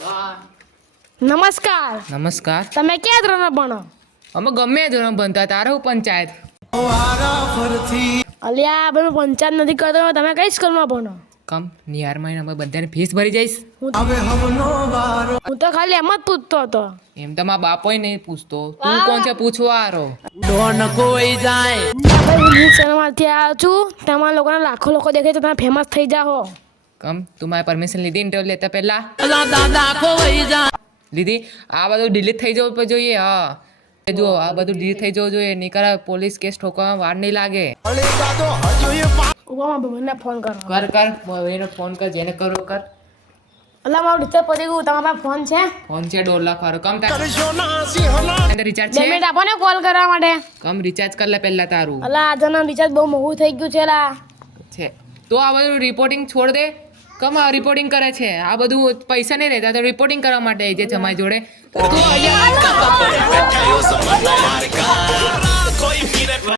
નમસ્કાર. નમસ્કાર. તમે ક્યાં ધોરણ ભણો? અમે ગમે તે ધોરણ ભણતા, તારે હું પંચાયત? અલ્યા તમે પંચાયત નથી કરતો, તમે કઈ સ્કૂલમાં ભણો? કમ નિહારમાં અમે બધાને ફીસ ભરી જઈશ. હું તો ખાલી એમ જ પૂછતો હતો. એમ તો મારા બાપોય નહીં પૂછતો, તું કોણ છે પૂછવા આરો? ભાઈ હું ન્યૂઝ ચેનલમાંથી આવ્યો છું. તમારા લોકોને લાખો લોકો દેખે તો તમે ફેમસ થઈ જાઓ. કમ તું મારી પરમિશન લીધી ઇન્ટરવ્યુ લેતા પહેલા લીધી? આ બધું ડિલીટ થઈ જવું જોઈએ. હા જો આ બધું ડિલીટ થઈ જવું જોઈએ, નહીં કરે પોલીસ કેસ ઠોકવામાં વાર નહીં લાગે. ઉભામાં ભગવાનને ફોન કરો. કર એને ફોન કર, જેને કરવો કર. અલ્યા મારું રિચાર્જ પતી ગયું. તમારા પાસે ફોન છે? ફોન છે 1.5 લાખ વાળો. કમ તાર રિચાર્જ 2 છે? મિનિટ આપો ને કોલ કરવા માટે. કમ રિચાર્જ કર લે પહેલા તારું. અલ્યા આજનો રિચાર્જ બહુ મોંઘું થઈ ગયું છે લા. છે તો આ બધું રિપોર્ટિંગ છોડ દે. કમ આ રિપોર્ટિંગ કરે છે? આ બધું પૈસા નહીં રહેતા તો રિપોર્ટિંગ કરવા માટે જે તમારી જોડે.